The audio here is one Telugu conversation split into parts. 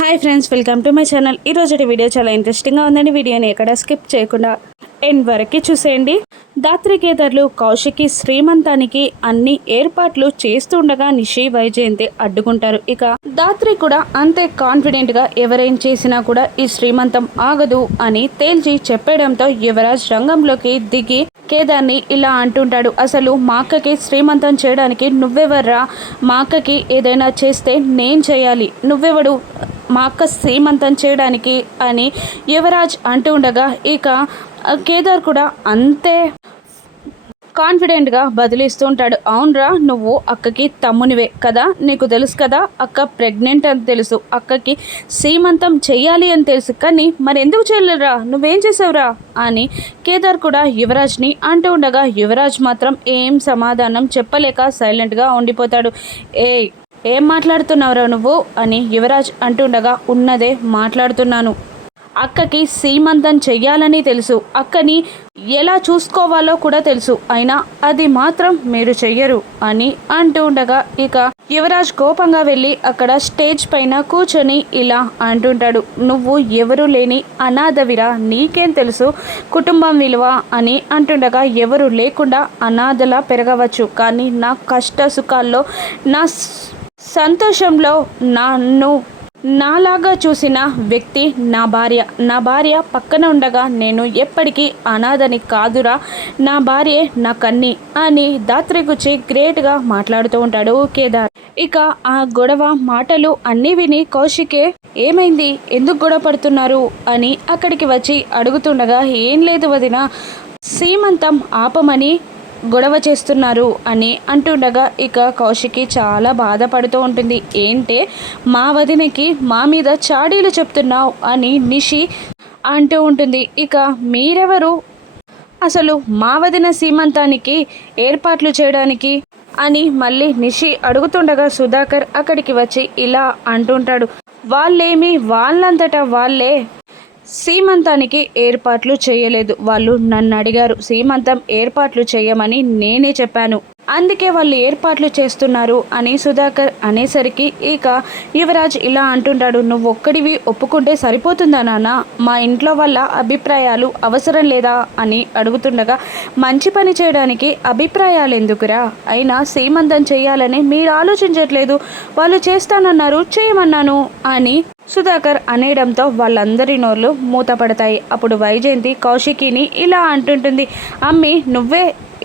Hi friends, welcome to my channel. ఈరోజు వీడియో చాలా ఇంట్రెస్టింగ్గా ఉందండి. వీడియోని ఎక్కడ స్కిప్ చేయకుండా ఎండ్ వరకు చూసేయండి. దాత్రి కేదార్లు కౌశికి శ్రీమంతానికి అన్ని ఏర్పాట్లు చేస్తుండగా నిషి వైజయంతి అడ్డుకుంటారు. ఇక దాత్రి కూడా అంతే కాన్ఫిడెంట్గా ఎవరేం చేసినా కూడా ఈ శ్రీమంతం ఆగదు అని తేల్చి చెప్పడంతో యువరాజ్ రంగంలోకి దిగి కేదార్ని ఇలా అంటుంటాడు, అసలు మా అక్కకి శ్రీమంతం చేయడానికి నువ్వెవర్రా? మా అక్కకి ఏదైనా చేస్తే నేను చేయాలి, నువ్వెవడు మా అక్క శ్రీమంతం చేయడానికి అని యువరాజ్ అంటూ ఉండగా ఇక కేదార్ కూడా అంతే కాన్ఫిడెంట్గా బదిలిస్తూ ఉంటాడు. అవునరా, నువ్వు అక్కకి తమ్మునివే కదా, నీకు తెలుసు కదా అక్క ప్రెగ్నెంట్ అని తెలుసు, అక్కకి సీమంతం చెయ్యాలి అని తెలుసు, కానీ మరి ఎందుకు చేయలేరా, నువ్వేం చేసావురా అని కేదార్ కూడా యువరాజ్ని అంటూ ఉండగా యువరాజ్ మాత్రం ఏం సమాధానం చెప్పలేక సైలెంట్గా ఉండిపోతాడు. ఏం మాట్లాడుతున్నావురా నువ్వు అని యువరాజ్ అంటుండగా ఉన్నదే మాట్లాడుతున్నాను, అక్కకి సీమంతం చెయ్యాలని తెలుసు, అక్కని ఎలా చూసుకోవాలో కూడా తెలుసు, అయినా అది మాత్రం మీరు చెయ్యరు అని అంటూ ఉండగా ఇక యువరాజ్ కోపంగా వెళ్ళి అక్కడ స్టేజ్ పైన కూర్చొని ఇలా అంటుంటాడు, నువ్వు ఎవరు లేని అనాథవిరా, నీకేం తెలుసు కుటుంబం విలువ అని అంటుండగా ఎవరు లేకుండా అనాథలా పెరగవచ్చు, కానీ నా కష్ట సుఖాల్లో నా సంతోషంలో నన్ను నాలాగా చూసిన వ్యక్తి నా భార్య పక్కన ఉండగా నేను ఎప్పటికీ అనాథని కాదురా, నా భార్యే నా కన్ని అని దాత్రి గురించి గ్రేట్గా మాట్లాడుతూ ఉంటాడు కేదార్. ఇక ఆ గొడవ మాటలు అన్నీ విని కౌశికే ఏమైంది, ఎందుకు గొడవ పడుతున్నారు అని అక్కడికి వచ్చి అడుగుతుండగా ఏం లేదు వదిన, సీమంతం ఆపమని గొడవ చేస్తున్నారు అని అంటుండగా ఇక కౌశికి చాలా బాధపడుతూ ఉంటుంది. ఏంటే మా వదినకి మా మీద చాడీలు చెప్తున్నావు అని నిషి అంటూ ఉంటుంది. ఇక మీరెవరు అసలు మా వదిన సీమంతానికి ఏర్పాట్లు చేయడానికి అని మళ్ళీ నిషి అడుగుతుండగా సుధాకర్ అక్కడికి వచ్చి ఇలా అంటుంటాడు, వాళ్ళేమి వాళ్ళంతటా వాళ్ళే సీమంతానికి ఏర్పాట్లు చేయలేదు, వాళ్ళు నన్ను అడిగారు సీమంతం ఏర్పాట్లు చేయమని నేనే చెప్పాను, అందుకే వాళ్ళు ఏర్పాట్లు చేస్తున్నారు అని సుధాకర్ అనేసరికి ఇక యువరాజ్ ఇలా అంటుంటాడు, నువ్వు ఒక్కడివి ఒప్పుకుంటే సరిపోతుందా నాన్న, మా ఇంట్లో వాళ్ళ అభిప్రాయాలు అవసరం లేదా అని అడుగుతుండగా మంచి పని చేయడానికి అభిప్రాయాలు ఎందుకురా, అయినా సీమంతం చేయాలని మీరు ఆలోచించట్లేదు, వాళ్ళు చేస్తానన్నారు చేయమన్నాను అని సుధాకర్ అనేయడంతో వాళ్ళందరి నోర్లు మూతపడతాయి. అప్పుడు వైజయంతి కౌశికిని ఇలా అంటుంటుంది, అమ్మి నువ్వే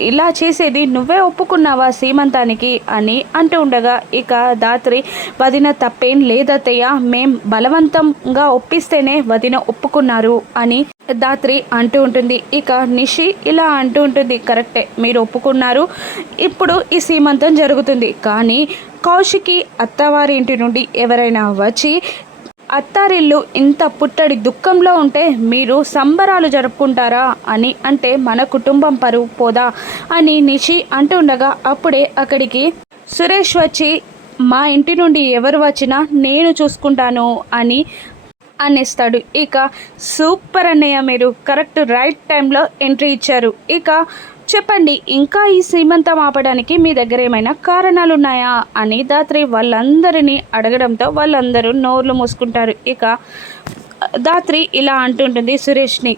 ఇలా చేసేది, నువ్వే ఒప్పుకున్నావా సీమంతానికి అని అంటూ ఉండగా ఇక దాత్రి వదిన తప్పేం లేదత్తయ్య, మేం బలవంతంగా ఒప్పిస్తేనే వదిన ఒప్పుకున్నారు అని దాత్రి అంటూ ఉంటుంది. ఇక నిషి ఇలా అంటూ ఉంటుంది, కరెక్టే మీరు ఒప్పుకున్నారు, ఇప్పుడు ఈ సీమంతం జరుగుతుంది, కానీ కౌశికి అత్తవారి ఇంటి నుండి ఎవరైనా వచ్చి అత్తారిల్లు ఇంత పుట్టడి దుఃఖంలో ఉంటే మీరు సంబరాలు జరుపుకుంటారా అని అంటే మన కుటుంబం పరువు పోదా అని నిషి అంటుండగా అప్పుడే అక్కడికి సురేష్ వచ్చి మా ఇంటి నుండి ఎవరు వచ్చినా నేను చూసుకుంటాను అని అనేస్తాడు. ఇక సూపర్ అన్నయ్య, మీరు కరెక్ట్ రైట్ టైంలో ఎంట్రీ ఇచ్చారు, ఇక చెప్పండి ఇంకా ఈ సీమంతం ఆపడానికి మీ దగ్గర ఏమైనా కారణాలు ఉన్నాయా అని దాత్రి వాళ్ళందరినీ అడగడంతో వాళ్ళందరూ నోర్లు మూసుకుంటారు. ఇక దాత్రి ఇలా అంటుంటుంది సురేష్ని,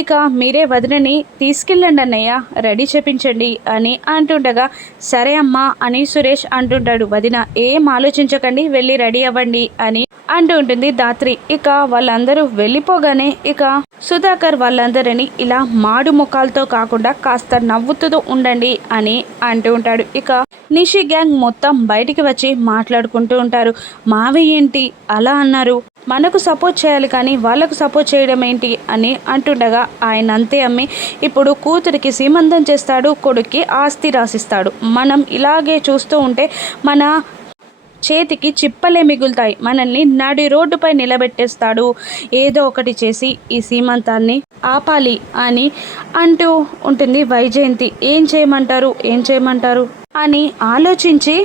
ఇక మీరే వదినని తీసుకెళ్ళండి అన్నయ్య, రెడీ చేపించండి అని అంటుండగా సరే అమ్మా అని సురేష్ అంటుంటాడు. వదిన ఏం ఆలోచించకండి, వెళ్ళి రెడీ అవ్వండి అని అంటూ ఉంటుంది దాత్రి. ఇక వాళ్ళందరూ వెళ్ళిపోగానే ఇక సుధాకర్ వాళ్ళందరినీ ఇలా మాడు ముఖాలతో కాకుండా కాస్త నవ్వుతూ ఉండండి అని అంటూ ఉంటాడు. ఇక నిషి గ్యాంగ్ మొత్తం బయటికి వచ్చి మాట్లాడుకుంటూ ఉంటారు. మావయ్య ఏంటి అలా అన్నారు, మనకు సపోర్ట్ చేయాలి కానీ వాళ్ళకు సపోర్ట్ చేయడం ఏంటి అని అంటుండగా ఆయన అంతే అమ్మి, ఇప్పుడు కూతురికి సీమంతం చేస్తాడు, కొడుక్కి ఆస్తి రాసిస్తాడు, మనం ఇలాగే చూస్తూ ఉంటే మన చేతికి చిప్పలే మిగులుతాయి, మనల్ని నడి రోడ్డుపై నిలబెట్టేస్తాడు, ఏదో ఒకటి చేసి ఈ సీమంతాన్ని ఆపాలి అని అంటూ ఉంటుంది వైజయంతి. ఏం చేయమంటారు అని ఆలోచించి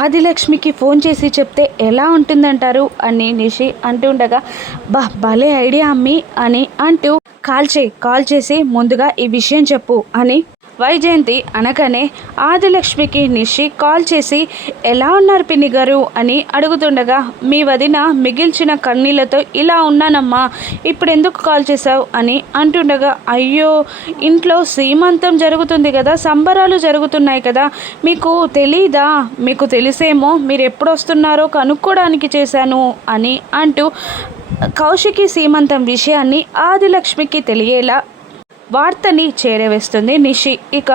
ఆదిలక్ష్మికి ఫోన్ చేసి చెప్తే ఎలా ఉంటుందంటారు అని నిషి అంటుండగా భలే ఐడియా అమ్మి అని అంటూ కాల్ చేసి ముందుగా ఈ విషయం చెప్పు అని వైజయంతి అనగానే ఆదిలక్ష్మికి నిషి కాల్ చేసి ఎలా ఉన్నారు పిన్ని గారు అని అడుగుతుండగా, మీ వదిన మిగిల్చిన కన్నీళ్లతో ఇలా ఉన్నానమ్మా, ఇప్పుడు ఎందుకు కాల్ చేశావు అని అంటుండగా, అయ్యో ఇంట్లో సీమంతం జరుగుతుంది కదా, సంబరాలు జరుగుతున్నాయి కదా, మీకు తెలీదా, మీకు తెలిసేమో మీరు ఎప్పుడు వస్తున్నారో కనుక్కోవడానికి చేశాను అని అంటూ కౌశికి సీమంతం విషయాన్ని ఆదిలక్ష్మికి తెలియేలా వార్తని చేరవేస్తుంది నిషి. ఇక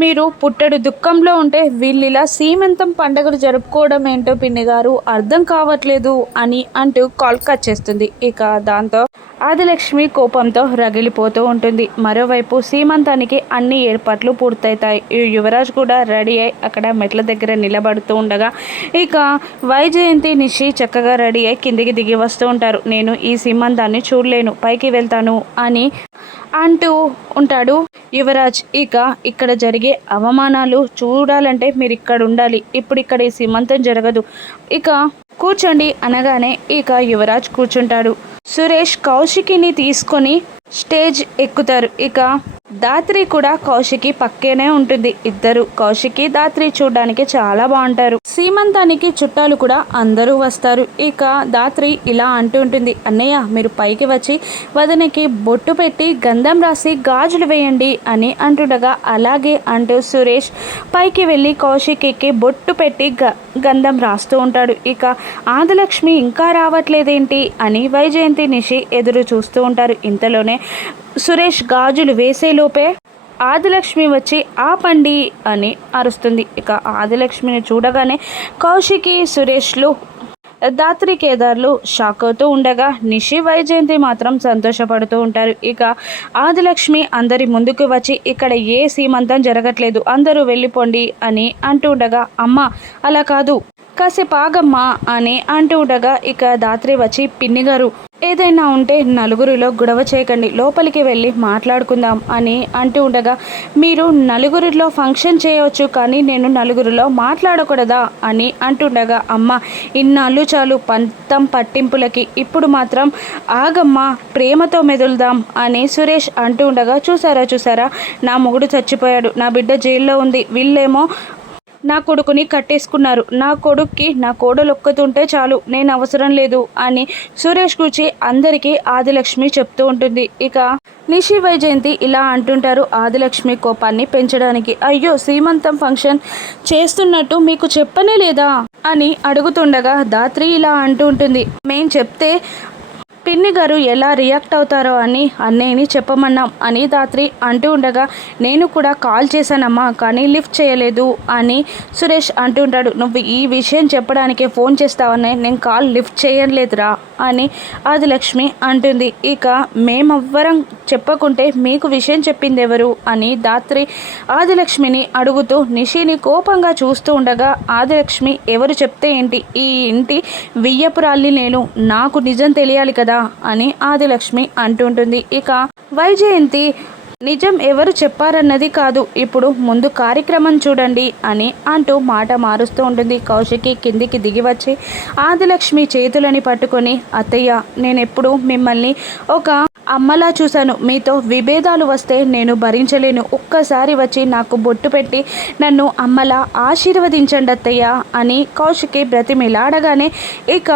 మీరు పుట్టడు దుఃఖంలో ఉంటే వీళ్ళిలా సీమంతం పండుగలు జరుపుకోవడం ఏంటో పిన్ని గారు అర్థం కావట్లేదు అని అంటూ కాల్ కట్ చేస్తుంది. ఇక దాంతో ఆదిలక్ష్మి కోపంతో రగిలిపోతూ ఉంటుంది. మరోవైపు సీమంతానికి అన్ని ఏర్పాట్లు పూర్తవుతాయి. యువరాజ్ కూడా రెడీ అయి అక్కడ మెట్ల దగ్గర నిలబడుతూ ఉండగా ఇక వైజయంతి నిషి చక్కగా రెడీ అయి కిందికి దిగి వస్తూ ఉంటారు. నేను ఈ సీమంతాన్ని చూడలేను, పైకి వెళ్తాను అని అంటూ ఉంటాడు యువరాజ్. ఇక ఇక్కడ జరిగే అవమానాలు చూడాలంటే మీరు ఇక్కడ ఉండాలి, ఇప్పుడు ఇక్కడ ఈ సీమంతం జరగదు, ఇక కూర్చోండి అనగానే ఇక యువరాజ్ కూర్చుంటాడు. సురేష్ కౌశికిని తీసుకొని స్టేజ్ ఎక్కుతారు. ఇక దాత్రి కూడా కౌశికి పక్కేనే ఉంటుంది. ఇద్దరు కౌశికి దాత్రి చూడడానికి చాలా బాగుంటారు. సీమంతానికి చుట్టాలు కూడా అందరూ వస్తారు. ఇక దాత్రి ఇలా అంటూ ఉంటుంది, అన్నయ్య మీరు పైకి వచ్చి వదనకి బొట్టు పెట్టి గంధం రాసి గాజులు వేయండి అని అంటుండగా, అలాగే అంటూ సురేష్ పైకి వెళ్ళి కౌశికి బొట్టు పెట్టి గంధం రాస్తూ ఉంటాడు. ఇక ఆదిలక్ష్మి ఇంకా రావట్లేదేంటి అని వైజయంతి నిషి ఎదురు చూస్తూ ఉంటారు. ఇంతలోనే సురేష్ గాజులు వేసేలోపే ఆదిలక్ష్మి వచ్చి ఆపండి అని అరుస్తుంది. ఇక ఆదిలక్ష్మిని చూడగానే కౌశికి సురేష్లు దాత్రి కేదార్లు షాక్ అవుతూ ఉండగా నిషి వైజయంతి మాత్రం సంతోషపడుతూ ఉంటారు. ఇక ఆదిలక్ష్మి అందరి ముందుకు వచ్చి ఇక్కడ ఏ సీమంతం జరగట్లేదు, అందరూ వెళ్ళిపోండి అని అంటూ ఉండగా, అమ్మ అలా కాదు కాసేపు ఆగమ్మా అని అంటూ ఉండగా ఇక దాత్రి వచ్చి, పిన్ని గారు ఏదైనా ఉంటే నలుగురిలో గొడవ చేయకండి, లోపలికి వెళ్ళి మాట్లాడుకుందాం అని అంటూ ఉండగా, మీరు నలుగురిలో ఫంక్షన్ చేయవచ్చు కానీ నేను నలుగురిలో మాట్లాడకూడదా అని అంటుండగా, అమ్మ ఇన్నాళ్ళు చాలు పంతం పట్టింపులకి, ఇప్పుడు మాత్రం ఆగమ్మ ప్రేమతో మెదులుదాం అని సురేష్ అంటూ ఉండగా, చూసారా నా మొగుడు చచ్చిపోయాడు, నా బిడ్డ జైల్లో ఉంది, వీళ్ళేమో నా కొడుకుని కట్టేసుకున్నారు, నా కొడుక్కి నా కోడలు ఒక్కతుంటే చాలు, నేను అవసరం లేదు అని సురేష్ గురించి అందరికీ ఆదిలక్ష్మి చెప్తూ ఉంటుంది. ఇక నిషి వైజయంతి ఇలా అంటుంటారు ఆదిలక్ష్మి కోపాన్ని పెంచడానికి, అయ్యో సీమంతం ఫంక్షన్ చేస్తున్నట్టు మీకు చెప్పనే లేదా అని అడుగుతుండగా దాత్రి ఇలా అంటూ ఉంటుంది, మేం చెప్తే పిన్ని గారు ఎలా రియాక్ట్ అవుతారో అని అన్నయ్యని చెప్పమన్నాం అని దాత్రి అంటూ ఉండగా, నేను కూడా కాల్ చేశానమ్మా కానీ లిఫ్ట్ చేయలేదు అని సురేష్ అంటుంటాడు, నువ్వు ఈ విషయం చెప్పడానికే ఫోన్ చేస్తావనే నేను కాల్ లిఫ్ట్ చేయలేదురా అని ఆదిలక్ష్మి అంటుంది. ఇక మేమెవ్వరం చెప్పకుంటే మీకు విషయం చెప్పింది ఎవరు అని దాత్రి ఆదిలక్ష్మిని అడుగుతూ నిషిని కోపంగా చూస్తూ ఉండగా, ఆదిలక్ష్మి ఎవరు చెప్తే ఏంటి, ఈ ఇంటి వియ్యపురాల్ని నేను, నాకు నిజం తెలియాలి కదా అని ఆదిలక్ష్మి అంటుంటుంది. ఇక వైజయంతి నిజం ఎవరు చెప్పారన్నది కాదు, ఇప్పుడు ముందు కార్యక్రమం చూడండి అని అంటూ మాట మారుస్తూ ఉంటుంది. కౌశికి కిందికి దిగి వచ్చి ఆదిలక్ష్మి చేతులని పట్టుకొని, అత్తయ్య నేనెప్పుడు మిమ్మల్ని ఒక అమ్మలా చూశాను, మీతో విభేదాలు వస్తే నేను భరించలేను, ఒక్కసారి వచ్చి నాకు బొట్టు పెట్టి నన్ను అమ్మలా ఆశీర్వదించండి అత్తయ్య అని కౌశికి బ్రతిమిలాడగానే ఇక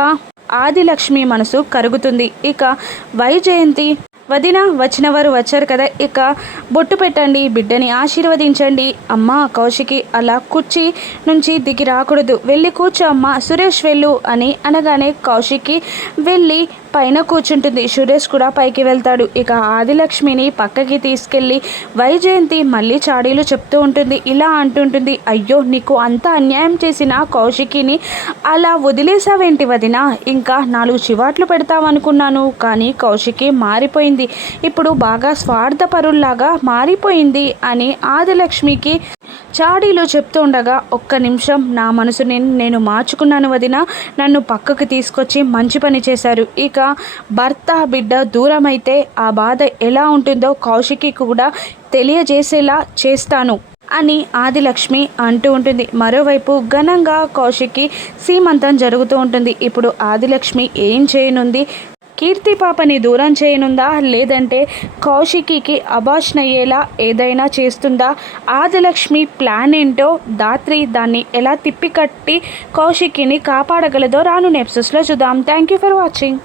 ఆదిలక్ష్మి మనసు కరుగుతుంది. ఇక వైజయంతి వదిన వచ్చిన వారు వచ్చారు కదా, ఇక బొట్టు పెట్టండి, బిడ్డని ఆశీర్వదించండి, అమ్మ కౌశికి అలా కుర్చీ నుంచి దిగి రాకూడదు, వెళ్ళి కూర్చో అమ్మ, సురేష్ వెళ్ళు అని అనగానే కౌశికి వెళ్ళి పైన కూర్చుంటుంది. సురేష్ కూడా పైకి వెళ్తాడు. ఇక ఆదిలక్ష్మిని పక్కకి తీసుకెళ్ళి వైజయంతి మళ్ళీ చాడీలు చెప్తూ ఉంటుంది. ఇలా అంటుంటుంది, అయ్యో నీకు అంత అన్యాయం చేసిన కౌశికిని అలా వదిలేసావేంటి వదిన, ఇంకా 4 చివాట్లు పెడతావనుకున్నాను కానీ కౌశికి మారిపోయింది, ఇప్పుడు బాగా స్వార్థపరుల్లాగా మారిపోయింది అని ఆదిలక్ష్మికి చాడీలు చెప్తూ ఉండగా, ఒక్క నిమిషం నా మనసుని నేను మార్చుకున్నాను వదిన, నన్ను పక్కకు తీసుకొచ్చి మంచి పని చేశారు, ఇక భర్త బిడ్డ దూరమైతే ఆ బాధ ఎలా ఉంటుందో కౌశికి కూడా తెలియజేసేలా చేస్తాను అని ఆదిలక్ష్మి అంటూ ఉంటుంది. మరోవైపు ఘనంగా కౌశికి సీమంతం జరుగుతూ ఉంటుంది. ఇప్పుడు ఆదిలక్ష్మి ఏం చేయనుంది, కీర్తి పాపని దూరం చేయనుందా, లేదంటే కౌశికికి అబార్షన్ అయ్యేలా ఏదైనా చేస్తుందా? ఆదిలక్ష్మి ప్లాన్ ఏంటో, ధాత్రి దాన్ని ఎలా తిప్పికట్టి కౌశికిని కాపాడగలదో రానున్న ఎపిసోడ్స్లో చూద్దాం. Thank you for watching.